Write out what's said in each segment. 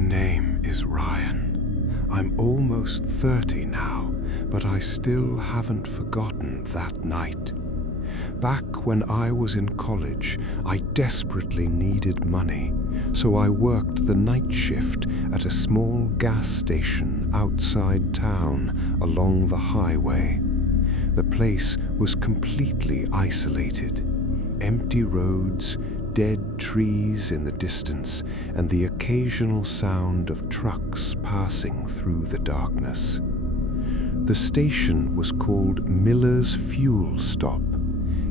My name is Ryan. I'm almost 30 now, but I still haven't forgotten that night. Back when I was in college, I desperately needed money, so I worked the night shift at a small gas station outside town along the highway. The place was completely isolated. Empty roads, dead trees in the distance, and the occasional sound of trucks passing through the darkness. The station was called Miller's Fuel Stop.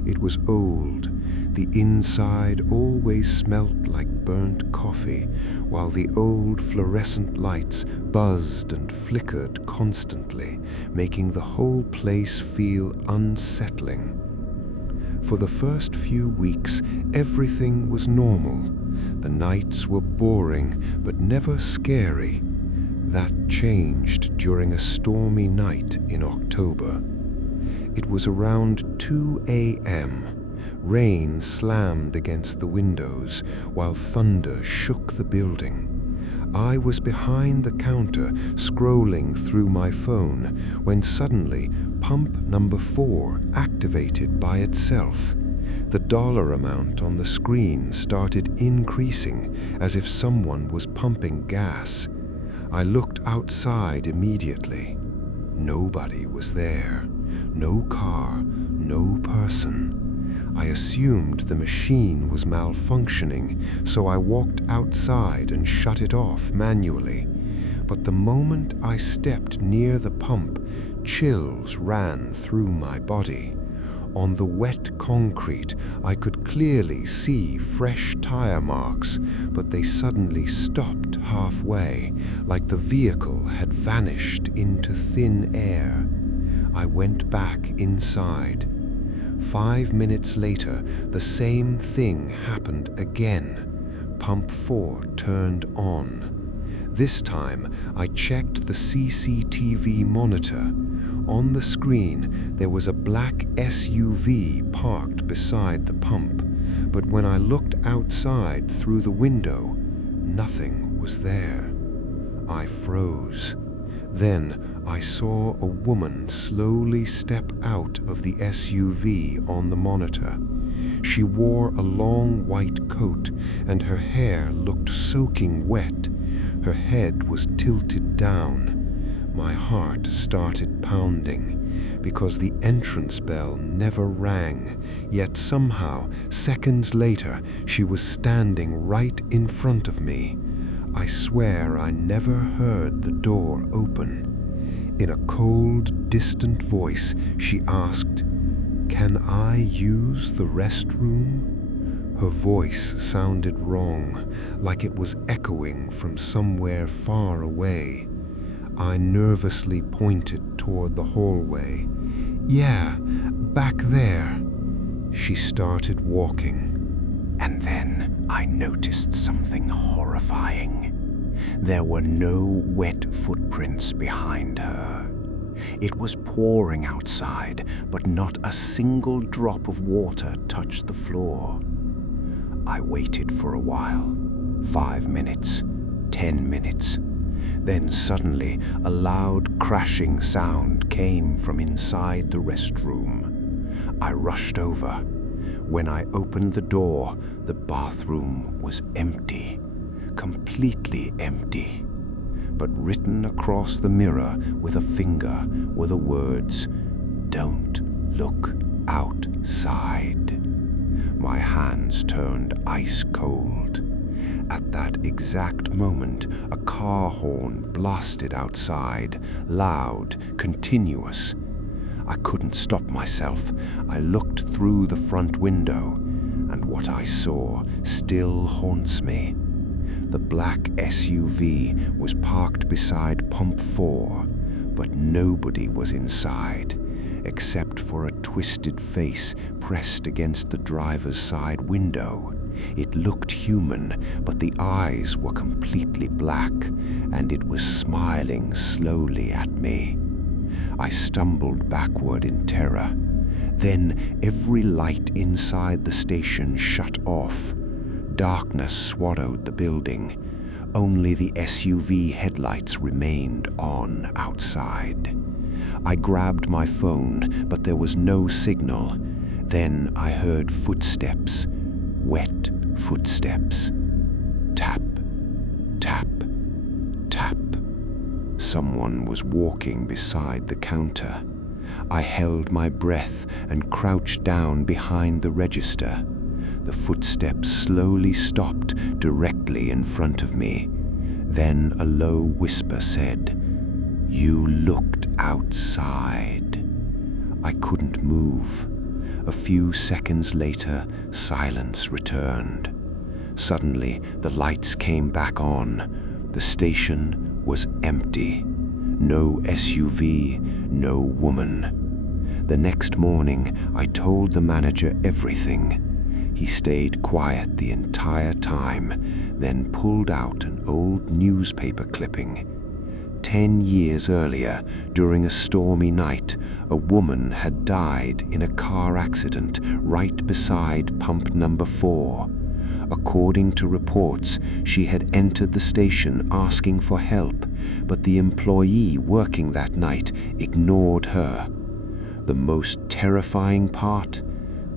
It was old. The inside always smelt like burnt coffee, while the old fluorescent lights buzzed and flickered constantly, making the whole place feel unsettling. For the first few weeks, everything was normal. The nights were boring, but never scary. That changed during a stormy night in October. It was around 2 a.m. Rain slammed against the windows while thunder shook the building. I was behind the counter scrolling through my phone when suddenly pump number 4 activated by itself. The dollar amount on the screen started increasing as if someone was pumping gas. I looked outside immediately. Nobody was there. No car, no person. I assumed the machine was malfunctioning, so I walked outside and shut it off manually. But the moment I stepped near the pump, chills ran through my body. On the wet concrete, I could clearly see fresh tire marks, but they suddenly stopped halfway, like the vehicle had vanished into thin air. I went back inside. 5 minutes later, the same thing happened again. Pump 4 turned on. This time, I checked the CCTV monitor. On the screen, there was a black SUV parked beside the pump, but when I looked outside through the window, nothing was there. I froze. Then I saw a woman slowly step out of the SUV on the monitor. She wore a long white coat, and her hair looked soaking wet. Her head was tilted down. My heart started pounding, because the entrance bell never rang, yet somehow, seconds later, she was standing right in front of me. I swear I never heard the door open. In a cold, distant voice, she asked, "Can I use the restroom?" Her voice sounded wrong, like it was echoing from somewhere far away. I nervously pointed toward the hallway. "Yeah, back there." She started walking. And then I noticed something horrifying. There were no wet footprints behind her. It was pouring outside, but not a single drop of water touched the floor. I waited for a while, 5 minutes, 10 minutes. Then suddenly, a loud crashing sound came from inside the restroom. I rushed over. When I opened the door, the bathroom was empty, completely empty. But written across the mirror with a finger were the words, "Don't look outside." My hands turned ice cold. At that exact moment, a car horn blasted outside, loud, continuous. I couldn't stop myself. I looked through the front window, and what I saw still haunts me. The black SUV was parked beside Pump 4, but nobody was inside, except for a twisted face pressed against the driver's side window. It looked human, but the eyes were completely black, and it was smiling slowly at me. I stumbled backward in terror. Then every light inside the station shut off. Darkness swallowed the building. Only the SUV headlights remained on outside. I grabbed my phone, but there was no signal. Then I heard footsteps, wet footsteps. Tap, tap, tap. Someone was walking beside the counter. I held my breath and crouched down behind the register. The footsteps slowly stopped directly in front of me. Then a low whisper said, "You looked outside." I couldn't move. A few seconds later, silence returned. Suddenly, the lights came back on. The station was empty. No SUV, no woman. The next morning, I told the manager everything. He stayed quiet the entire time, then pulled out an old newspaper clipping. 10 years earlier, during a stormy night, a woman had died in a car accident right beside pump number 4. According to reports, she had entered the station asking for help, but the employee working that night ignored her. The most terrifying part?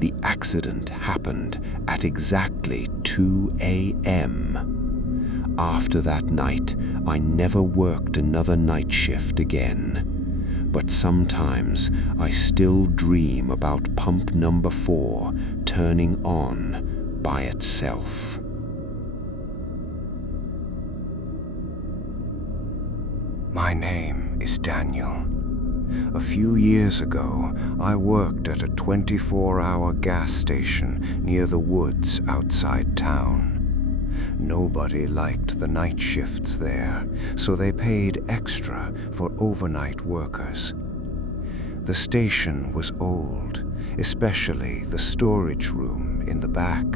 The accident happened at exactly 2 a.m. After that night, I never worked another night shift again. But sometimes I still dream about pump number 4 turning on by itself. My name is Daniel. A few years ago, I worked at a 24-hour gas station near the woods outside town. Nobody liked the night shifts there, so they paid extra for overnight workers. The station was old, especially the storage room in the back.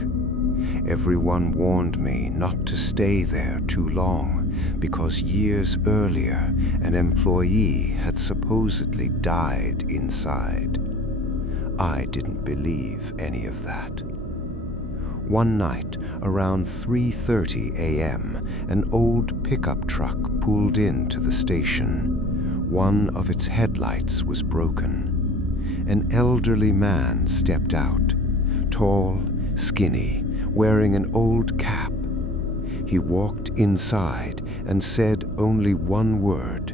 Everyone warned me not to stay there too long, because years earlier, an employee had supposedly died inside. I didn't believe any of that. One night, around 3:30 a.m., an old pickup truck pulled into the station. One of its headlights was broken. An elderly man stepped out, tall, skinny, wearing an old cap. He walked inside and said only one word,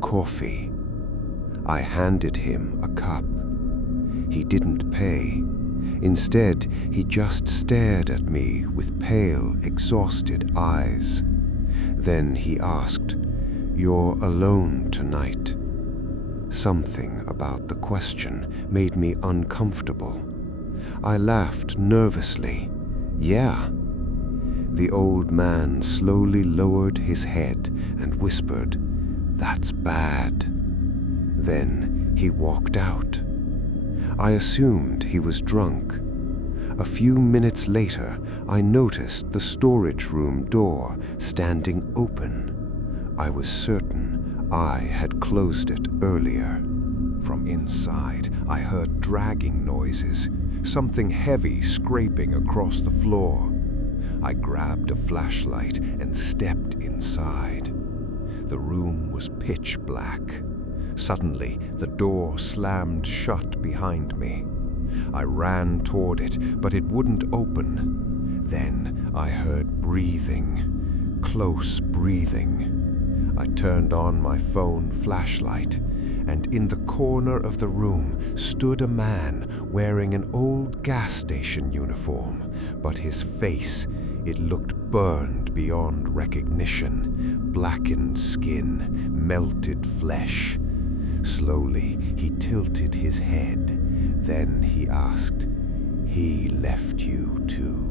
"Coffee." I handed him a cup. He didn't pay. Instead, he just stared at me with pale, exhausted eyes. Then he asked, "You're alone tonight?" Something about the question made me uncomfortable. I laughed nervously. "Yeah." The old man slowly lowered his head and whispered, "That's bad." Then he walked out. I assumed he was drunk. A few minutes later, I noticed the storage room door standing open. I was certain I had closed it earlier. From inside, I heard dragging noises, something heavy scraping across the floor. I grabbed a flashlight and stepped inside. The room was pitch black. Suddenly, the door slammed shut behind me. I ran toward it, but it wouldn't open. Then I heard breathing, close breathing. I turned on my phone flashlight, and in the corner of the room stood a man wearing an old gas station uniform, but his face, it looked burned beyond recognition. Blackened skin, melted flesh. Slowly, he tilted his head. Then he asked, "He left you too?"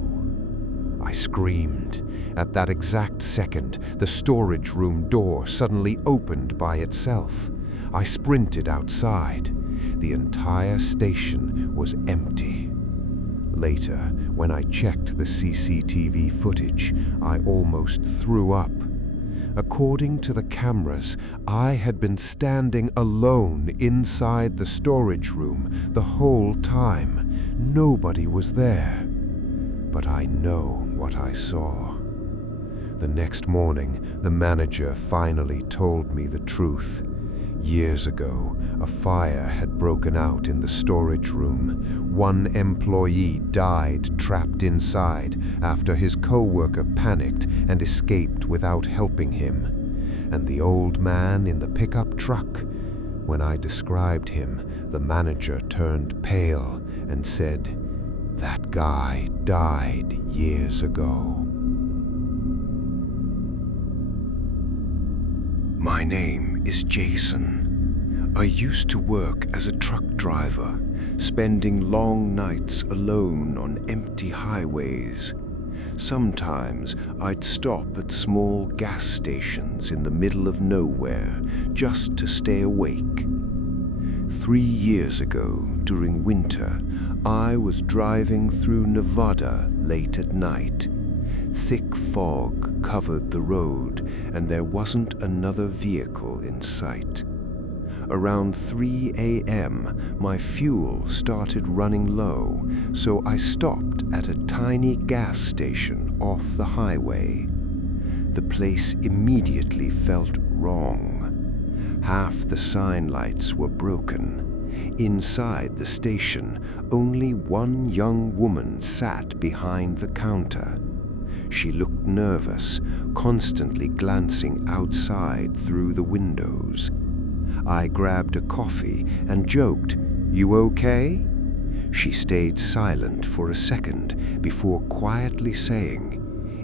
I screamed. At that exact second, the storage room door suddenly opened by itself. I sprinted outside. The entire station was empty. Later, when I checked the CCTV footage, I almost threw up. According to the cameras, I had been standing alone inside the storage room the whole time. Nobody was there. But I know what I saw. The next morning, the manager finally told me the truth. Years ago, a fire had broken out in the storage room. One employee died trapped inside after his co-worker panicked and escaped without helping him. And the old man in the pickup truck? When I described him, the manager turned pale and said, "That guy died years ago." My name is Jason. I used to work as a truck driver, spending long nights alone on empty highways. Sometimes I'd stop at small gas stations in the middle of nowhere just to stay awake. 3 years ago, during winter, I was driving through Nevada late at night. Thick fog covered the road, and there wasn't another vehicle in sight. Around 3 a.m., my fuel started running low, so I stopped at a tiny gas station off the highway. The place immediately felt wrong. Half the sign lights were broken. Inside the station, only one young woman sat behind the counter. She looked nervous, constantly glancing outside through the windows. I grabbed a coffee and joked, "You okay?" She stayed silent for a second before quietly saying,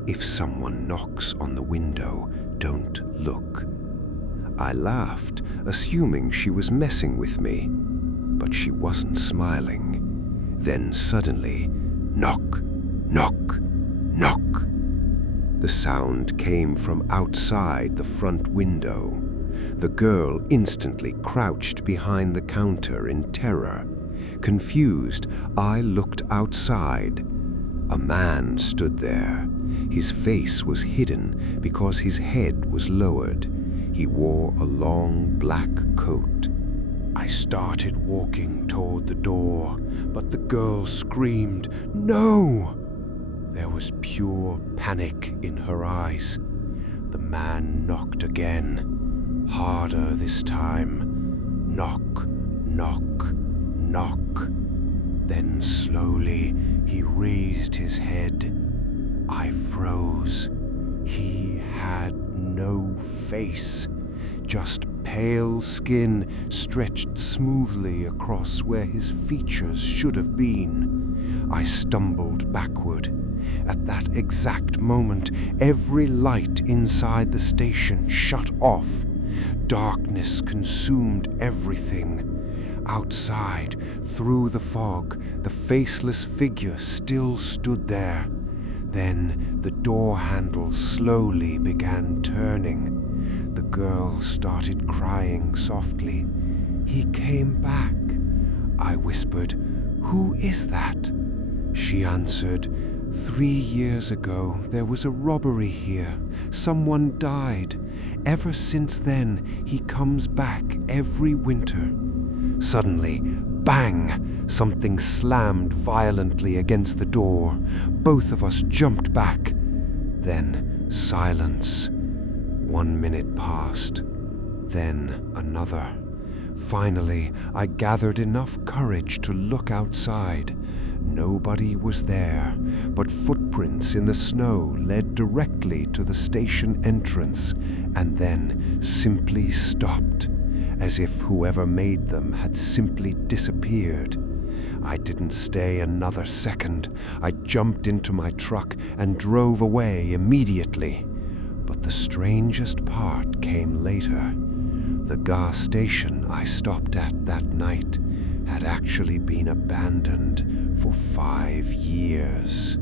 "If someone knocks on the window, don't look." I laughed, assuming she was messing with me, but she wasn't smiling. Then suddenly, knock, knock, knock. The sound came from outside the front window. The girl instantly crouched behind the counter in terror. Confused, I looked outside. A man stood there. His face was hidden because his head was lowered. He wore a long black coat. I started walking toward the door, but the girl screamed, "No!" There was pure panic in her eyes. The man knocked again, harder this time. Knock, knock, knock. Then slowly he raised his head. I froze. He had no face, just pale skin stretched smoothly across where his features should have been. I stumbled backward. At that exact moment, every light inside the station shut off. Darkness consumed everything. Outside, through the fog, the faceless figure still stood there. Then the door handle slowly began turning. The girl started crying softly. "He came back." I whispered, "Who is that?" She answered, "3 years ago, there was a robbery here. Someone died. Ever since then, he comes back every winter." Suddenly, bang! Something slammed violently against the door. Both of us jumped back. Then silence. 1 minute passed. Then another. Finally, I gathered enough courage to look outside. Nobody was there, but footprints in the snow led directly to the station entrance and then simply stopped, as if whoever made them had simply disappeared. I didn't stay another second. I jumped into my truck and drove away immediately. But the strangest part came later. The gas station I stopped at that night had actually been abandoned for 5 years.